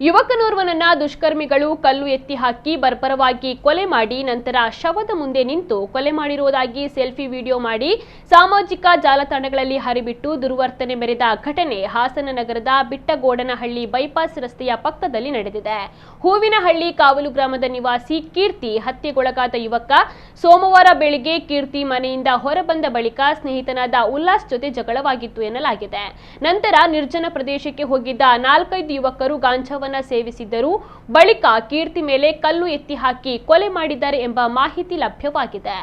ಯುವಕನೋರ್ವನನ್ನ ದುಷ್ಕರ್ಮಿಗಳು ಕಲ್ಲು ಎತ್ತಿ ಹಾಕಿ ಬರ್ಬರವಾಗಿ ಕೊಲೆ ಮಾಡಿ ನಂತರ ಶವದ ಮುಂದೆ ನಿಂತು ಕೊಲೆ ಮಾಡಿರುವುದಾಗಿ ಸೆಲ್ಫಿ ವಿಡಿಯೋ ಮಾಡಿ ಸಾಮಾಜಿಕ ಜಾಲತಾಣಗಳಲ್ಲಿ ಹರಿಬಿಟ್ಟು ದುರ್ವರ್ತನೆ ಮೆರೆದ ಘಟನೆ ಹಾಸನ ನಗರದ ಬಿಟ್ಟಗೋಡನಹಳ್ಳಿ ಬೈಪಾಸ್ ರಸ್ತೆಯ ಪಕ್ಕದಲ್ಲಿ ನಡೆದಿದೆ. ಹೂವಿನಹಳ್ಳಿ ಕಾವಲು ಗ್ರಾಮದ ನಿವಾಸಿ ಕೀರ್ತಿ ಹತ್ಯೆಗೊಳಗಾದ ಯುವಕ ಸೋಮವಾರ ಬೆಳಿಗ್ಗೆ ಕೀರ್ತಿ ಮನೆಯಿಂದ ಹೊರಬಂದ ಬಳಿಕ ಸ್ನೇಹಿತನಾದ ಉಲ್ಲಾಸ್ ಜೊತೆ ಜಗಳವಾಗಿತ್ತು ಎನ್ನಲಾಗಿದೆ. ನಂತರ ನಿರ್ಜನ ಪ್ರದೇಶಕ್ಕೆ ಹೋಗಿದ್ದ 4-5 ಯುವಕರು ಗಾಂಜಾವನ್ನ ಸೇವಿಸಿದ್ದರು. ಬಳಿಕ ಕೀರ್ತಿ ಮೇಲೆ ಕಲ್ಲು ಎತ್ತಿ ಹಾಕಿ ಕೊಲೆ ಮಾಡಿದ್ದಾರೆ ಎಂಬ ಮಾಹಿತಿ ಲಭ್ಯವಾಗಿದೆ.